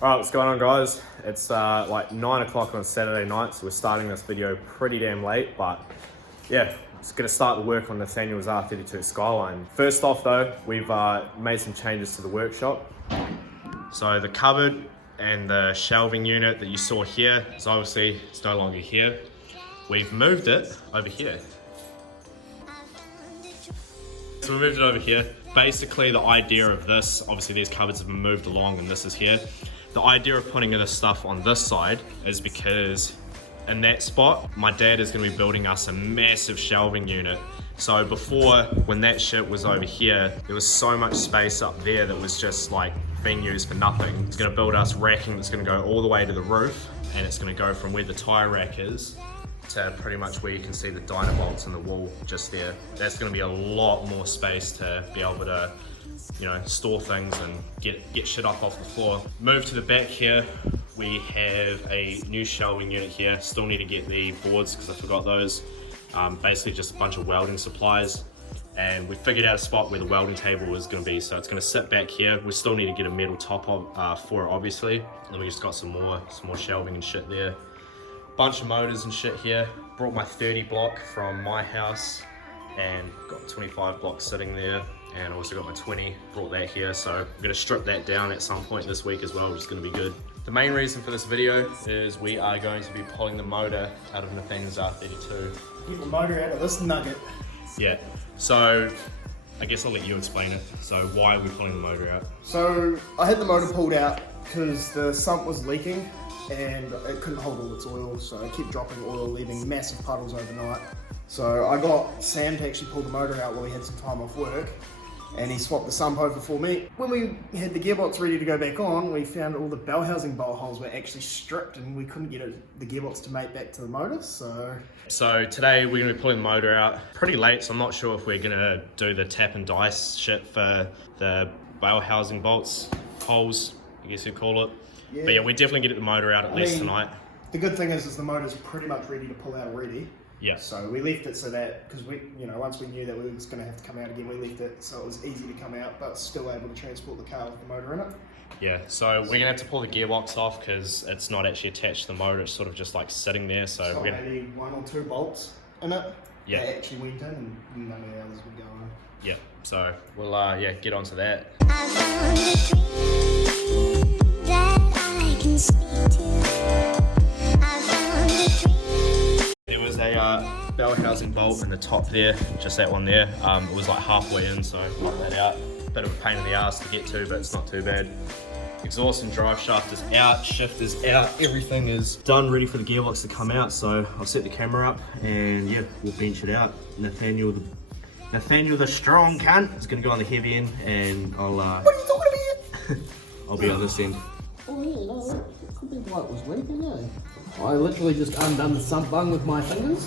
Alright, what's going on, guys? It's like 9 o'clock on Saturday night, so we're starting this video pretty damn late, but yeah, just gonna start the work on Nathaniel's R32 Skyline. First off though, we've made some changes to the workshop. So the cupboard and the shelving unit that you saw here is obviously, it's no longer here. We've moved it over here. So we moved it over here. Basically the idea of this, obviously these cupboards have been moved along and this is here. The idea of putting this stuff on this side is because in that spot, my dad is going to be building us a massive shelving unit. So before, when that shit was over here, there was so much space up there that was just like being used for nothing. It's going to build us racking that's going to go all the way to the roof, and it's going to go from where the tire rack is to pretty much where you can see the dyno bolts in the wall just there. That's going to be a lot more space to be able to, you know, store things and get shit up off the floor. Move to the back here, we have a new shelving unit here. Still need to get the boards because I forgot those. Basically just a bunch of welding supplies, and we figured out a spot where the welding table is going to be, so it's going to sit back here. We still need to get a metal top for it, obviously. And then we just got some more shelving and shit there. Bunch of motors and shit here. Brought my 30 block from my house and got 25 blocks sitting there, and also got my 20, brought that here. So I'm going to strip that down at some point this week as well, which is going to be good. The main reason for this video is we are going to be pulling the motor out of Nathaniel's R32. Get the motor out of this nugget. Yeah, so I guess I'll let you explain it. So why are we pulling the motor out? So I had the motor pulled out because the sump was leaking and it couldn't hold all its oil, so it kept dropping oil, leaving massive puddles overnight. So I got Sam to actually pull the motor out while he had some time off work, and he swapped the sump over for me. When we had the gearbox ready to go back on, we found all the bell housing bolt holes were actually stripped and we couldn't get the gearbox to mate back to the motor, So today we're going to be pulling the motor out pretty late, so I'm not sure if we're going to do the tap and dice shit for the bell housing bolts, holes, I guess you'd call it. Yeah. But yeah, we're definitely getting the motor out at least tonight. The good thing is the motor's pretty much ready to pull out already. Yeah. So we left it so that, because we, you know, once we knew that we were just going to have to come out again, we left it so it was easy to come out, but still able to transport the car with the motor in it. Yeah, so we're going to have to pull the gearbox off because it's not actually attached to the motor, it's sort of just like sitting there. So we're going to need 1 or 2 bolts in it. Yeah. That actually went in and none of the others would go in. Yeah, so we'll yeah, get onto that. There was a bell housing bolt in the top there, just that one there. It was like halfway in, so I knocked that out. Bit of a pain in the ass to get to, but it's not too bad. Exhaust and drive shaft is out, shift is out, everything is done, ready for the gearbox to come out. So I'll set the camera up and yeah, we'll bench it out. Nathaniel the strong cunt is gonna go on the heavy end, and I'll what are you talking about? I'll be on this end. Oh yeah, no, it could be why it was leaking, eh? I literally just undone the sump bung with my fingers.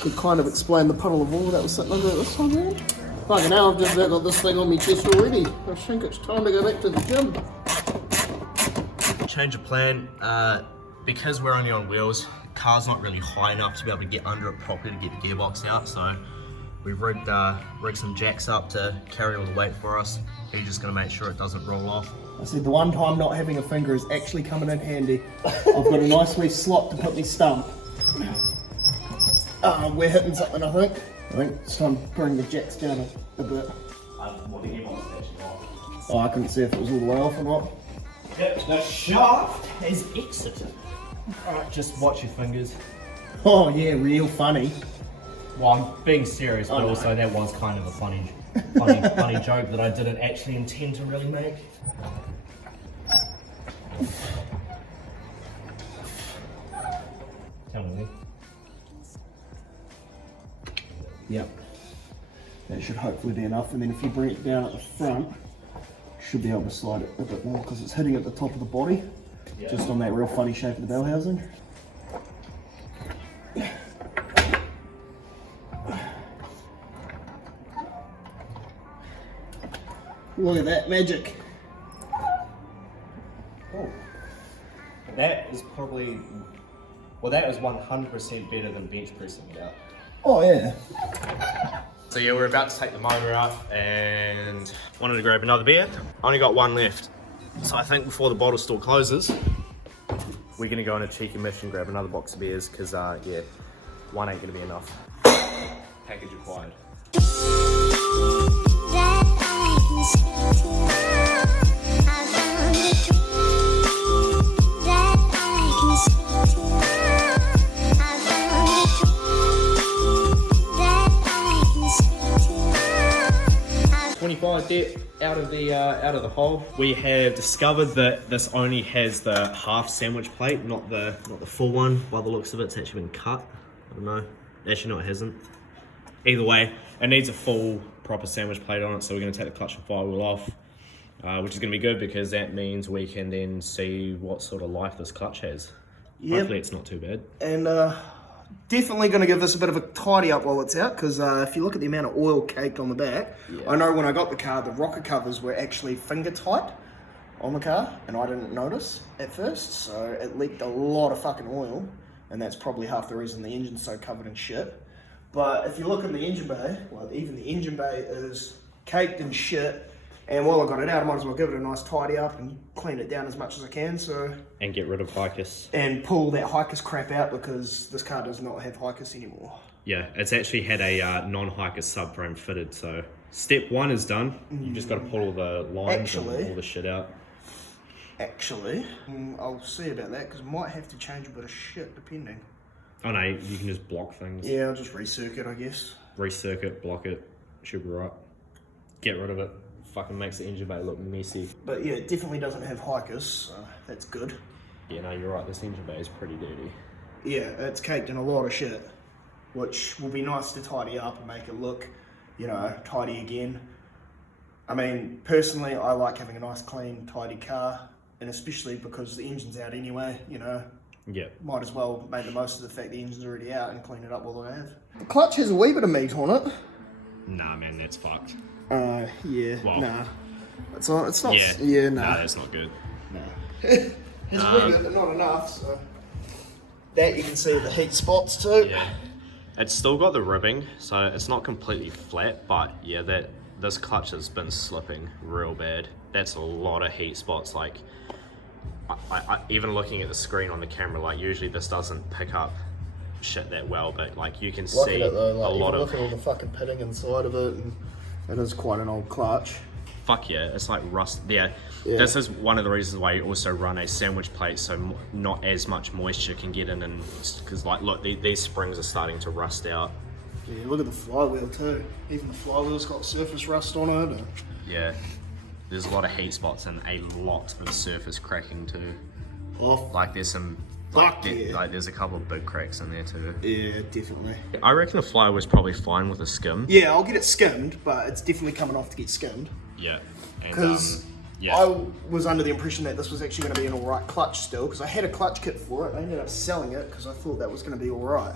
Could kind of explain the puddle of oil that was sitting under it this time around. Fucking hell, I've just got this thing on my chest already. I think it's time to go back to the gym. Change of plan, because we're only on wheels, the car's not really high enough to be able to get under it properly to get the gearbox out, so we've rigged some jacks up to carry all the weight for us. He's just going to make sure it doesn't roll off. I said the one time not having a finger is actually coming in handy. I've got a nice wee slot to put me stump. We're hitting something, I think. I think it's time to bring the jacks down a bit. Well, the gearbox is actually off. Oh, I couldn't see if it was all the way off or not. Yep, the shaft has exited. Alright, just watch your fingers. Oh yeah, real funny. Well, I'm being serious, but also that was kind of a funny joke that I didn't actually intend to really make. Tell me. Yep. That should hopefully be enough, and then if you bring it down at the front, you should be able to slide it a bit more because it's hitting at the top of the body, just on that real funny shape of the bell housing. Look at that magic. Oh. That is probably, well, that is 100% better than bench pressing it out. Oh yeah. So yeah, we're about to take the motor out and wanted to grab another beer. Only got one left. So I think before the bottle store closes, we're gonna go on a cheeky mission, grab another box of beers, because yeah, one ain't gonna be enough. Package acquired. .25DET out of the hole. We have discovered that this only has the half sandwich plate, not the full one. By the looks of it, it's actually been cut. I don't know. Actually, no, it hasn't. Either way, it needs a full proper sandwich plate on it, so we're going to take the clutch and firewheel off, which is going to be good because that means we can then see what sort of life this clutch has. Yep. Hopefully, it's not too bad. And definitely going to give this a bit of a tidy up while it's out, because if you look at the amount of oil caked on the back, yeah. I know when I got the car, the rocker covers were actually finger tight on the car, and I didn't notice at first, so it leaked a lot of fucking oil, and that's probably half the reason the engine's so covered in shit. But if you look in the engine bay, well, even the engine bay is caked in shit, and while I got it out, I might as well give it a nice tidy up and clean it down as much as I can. So and get rid of Hicus. And pull that Hicus crap out, because this car does not have Hicus anymore. Yeah, it's actually had a non-Hicus subframe fitted, so step one is done. You've just got to pull all the lines and all the shit out. Actually, I'll see about that, because I might have to change a bit of shit depending. Oh no, you can just block things. Yeah, I'll just recircuit, I guess. Recircuit, block it, should be right. Get rid of it. Fucking makes the engine bay look messy. But yeah, it definitely doesn't have Hicus, so that's good. Yeah, no, you're right, this engine bay is pretty dirty. Yeah, it's caked in a lot of shit, which will be nice to tidy up and make it look, you know, tidy again. I mean, personally, I like having a nice, clean, tidy car, and especially because the engine's out anyway, you know. Yeah. Might as well make the most of the fact the engine's already out and clean it up while I have. The clutch has a wee bit of meat on it. Nah, man, that's fucked. Yeah, well, nah. It's not, yeah, nah. Nah, that's not good. Nah. There's a wee bit, but not enough, so. That you can see the heat spots too. Yeah. It's still got the ribbing, so it's not completely flat, but yeah, this clutch has been slipping real bad. That's a lot of heat spots, like, I even looking at the screen on the camera, like usually this doesn't pick up shit that well, but like you can see it though, like, a lot of. Look at all the fucking pitting inside of it, and it is quite an old clutch. Fuck yeah, it's like rust. Yeah, this is one of the reasons why you also run a sandwich plate, so not as much moisture can get in, and because like look, these springs are starting to rust out. Yeah, look at the flywheel too. Even the flywheel's got surface rust on it. And... yeah. There's a lot of heat spots and a lot of surface cracking too. Oh, like there's some, like there's a couple of big cracks in there too. Yeah, definitely. I reckon the flywheel was probably fine with a skim. Yeah, I'll get it skimmed, but it's definitely coming off to get skimmed. Yeah. Because I was under the impression that this was actually going to be an alright clutch still, because I had a clutch kit for it. I ended up selling it because I thought that was going to be alright.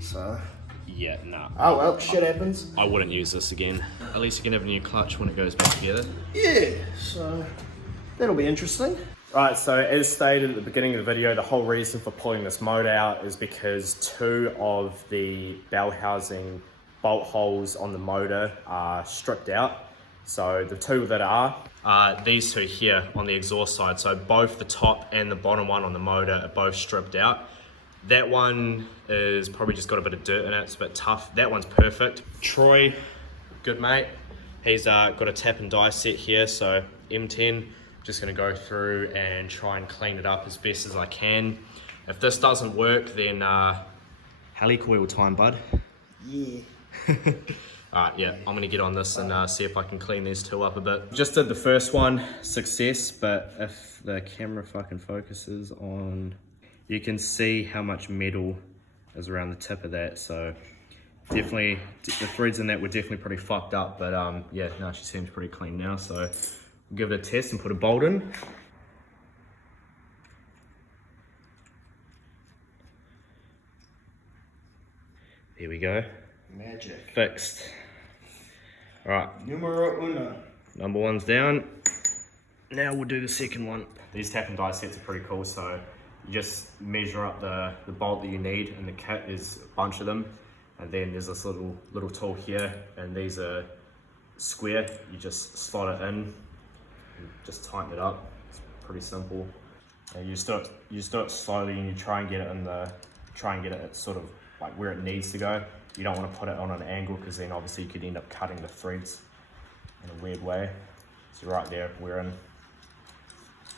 So... yeah, no. Oh well, shit happens. I wouldn't use this again. At least you can have a new clutch when it goes back together. Yeah, so that'll be interesting. Alright, so as stated at the beginning of the video, the whole reason for pulling this motor out is because two of the bell housing bolt holes on the motor are stripped out. So the two that are these two here on the exhaust side. So both the top and the bottom one on the motor are both stripped out. That one is probably just got a bit of dirt in it, it's a bit tough. That one's perfect. Troy, good mate, he's got a tap and die set here, so M10, just gonna go through and try and clean it up as best as I can. If this doesn't work, then helicoil time, bud. Yeah. Alright, yeah, I'm gonna get on this and see if I can clean these two up a bit. Just did the first one, success, but if the camera fucking focuses on... you can see how much metal is around the tip of that, so definitely, the threads in that were definitely pretty fucked up, but yeah, no, she seems pretty clean now, so we'll give it a test and put a bolt in. There we go. Magic. Fixed. Alright. Numero uno. Number one's down. Now we'll do the second one. These tap and die sets are pretty cool, so you just measure up the bolt that you need, and the kit is a bunch of them. And then there's this little tool here, and these are square. You just slot it in and just tighten it up. pretty simple. And you just do it slowly, and you try and get it at sort of like where it needs to go. You don't want to put it on an angle, because then obviously you could end up cutting the threads in a weird way. So right there, we're in.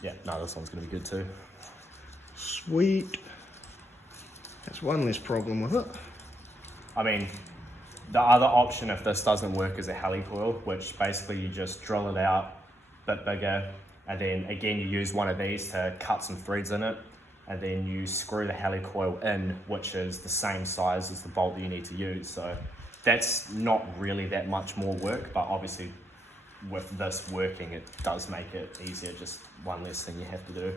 Yeah, no, this one's gonna be good too. Sweet. That's one less problem with it. I mean, the other option if this doesn't work is a helicoil, which basically you just drill it out a bit bigger, and then again you use one of these to cut some threads in it, and then you screw the helicoil in, which is the same size as the bolt that you need to use. So that's not really that much more work, but obviously with this working, it does make it easier, just one less thing you have to do.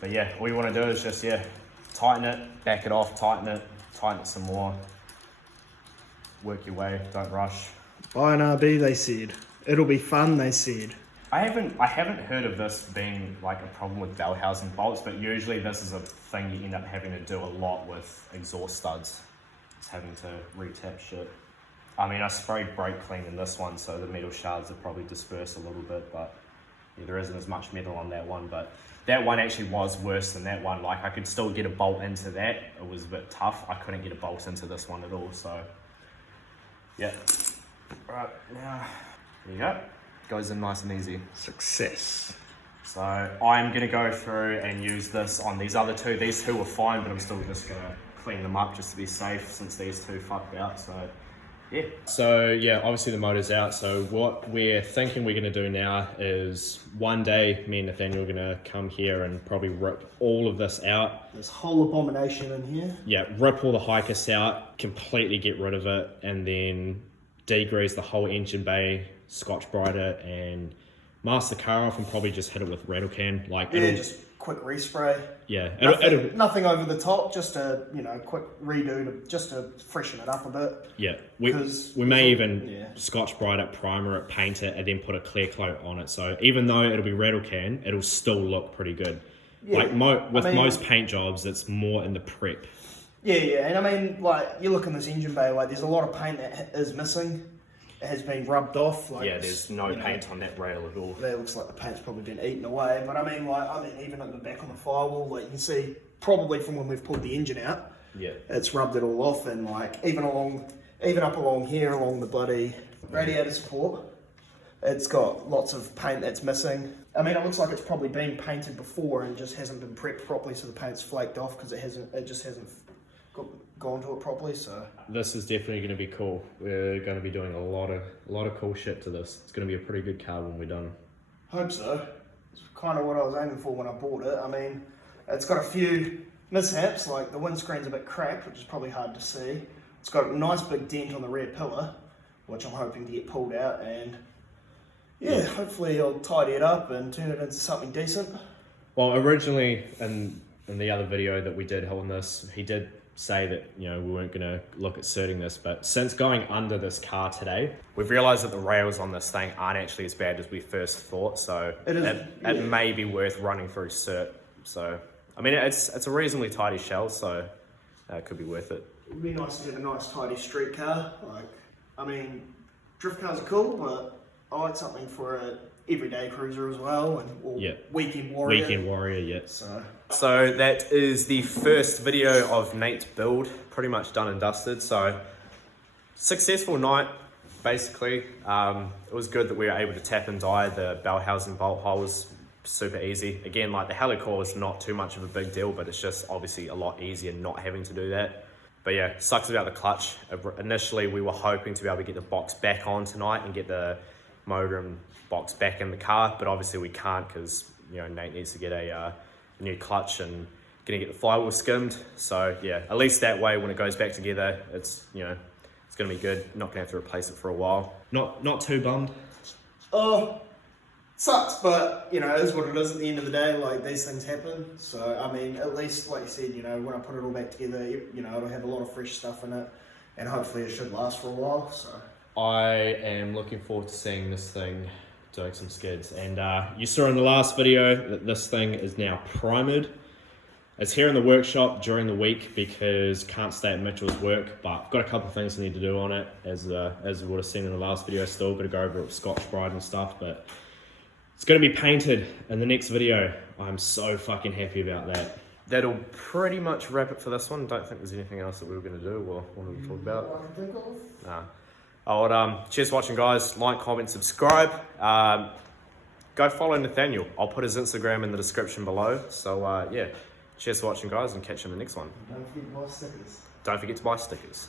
But yeah, all you want to do is just, tighten it, back it off, tighten it some more, work your way, don't rush. Buy an RB, they said. It'll be fun, they said. I haven't heard of this being like a problem with bell housing bolts, but usually this is a thing you end up having to do a lot with exhaust studs. It's having to retap shit. I mean, I sprayed brake clean in this one, so the metal shards have probably dispersed a little bit, but yeah, there isn't as much metal on that one. But that one actually was worse than that one. Like, I could still get a bolt into that. It was a bit tough. I couldn't get a bolt into this one at all, so yeah. Right, now, there you go. Goes in nice and easy. Success. So I'm gonna go through and use this on these other two. These two were fine, but I'm still just gonna clean them up just to be safe, since these two fucked out, so yeah. So yeah, obviously the motor's out, so what we're thinking we're gonna do now is one day me and Nathaniel are gonna come here and probably rip all of this out. This whole abomination in here. Yeah, rip all the Hikis out, completely get rid of it, and then degrease the whole engine bay, Scotch-Brite it, and mask the car off, and probably just hit it with rattle can. Like, yeah, just quick respray. Yeah, nothing over the top, just a quick redo just to freshen it up a bit. Yeah, we may even Scotch-Brite it, primer it, paint it, and then put a clear coat on it. So even though it'll be rattle can, it'll still look pretty good. Yeah, like most paint jobs, it's more in the prep. Yeah, and I mean, like, you look in this engine bay, like, there's a lot of paint that is missing. It has been rubbed off. Like, yeah, there's no paint on that rail at all. That looks like the paint's probably been eaten away. But I mean, even at the back on the firewall, like, you can see probably from when we've pulled the engine out, yeah, it's rubbed it all off, and like even up along here, along the bloody radiator support, it's got lots of paint that's missing. I mean, it looks like it's probably been painted before and just hasn't been prepped properly, so the paint's flaked off because it just hasn't gone to it properly. So this is definitely going to be cool. We're going to be doing a lot of cool shit to this. It's going to be a pretty good car when we're done. Hope so. It's kind of what I was aiming for when I bought it. I mean, it's got a few mishaps, like the windscreen's a bit cracked, which is probably hard to see. It's got a nice big dent on the rear pillar, which I'm hoping to get pulled out, and yeah, hopefully I'll tidy it up and turn it into something decent. Well, originally in the other video that we did on this, he did say that, you know, we weren't going to look at certing this, but since going under this car today, we've realized that the rails on this thing aren't actually as bad as we first thought, so it may be worth running through cert. So I mean, it's a reasonably tidy shell, so it could be worth it. It would be nice to have a nice tidy street car. Like, I mean, drift cars are cool, but I like something for a everyday cruiser as well, or weekend warrior. Weekend warrior, yeah. So that is the first video of Nate's build, pretty much done and dusted. So successful night, basically. It was good that we were able to tap and die the bell housing bolt holes. Super easy. Again, like, the helicoil is not too much of a big deal, but it's just obviously a lot easier not having to do that. But yeah, sucks about the clutch. Initially, we were hoping to be able to get the box back on tonight and get the motor and box back in the car, but obviously we can't because, you know, Nate needs to get a new clutch and gonna get the firewall skimmed. So yeah, at least that way when it goes back together, it's, you know, it's gonna be good. Not gonna have to replace it for a while. Not too bummed. Oh, sucks, but you know, it is what it is at the end of the day. Like, these things happen. So I mean, at least, like you said, you know, when I put it all back together, you know, it'll have a lot of fresh stuff in it, and hopefully it should last for a while. So I am looking forward to seeing this thing doing some skids, and you saw in the last video that this thing is now primered. It's here in the workshop during the week because can't stay at Mitchell's work, but I've got a couple of things I need to do on it, as you would have seen in the last video. Still got to go over it with Scotch-Brite and stuff, but It's gonna be painted in the next video. I'm so fucking happy about that. That'll pretty much wrap it for this one. Don't think there's anything else that we were gonna do or wanted to talk about. Nah. Cheers for watching, guys. Like, comment, subscribe. Go follow Nathaniel. I'll put his Instagram in the description below. So yeah, cheers for watching, guys, and catch you in the next one. Don't forget to buy stickers. Don't forget to buy stickers.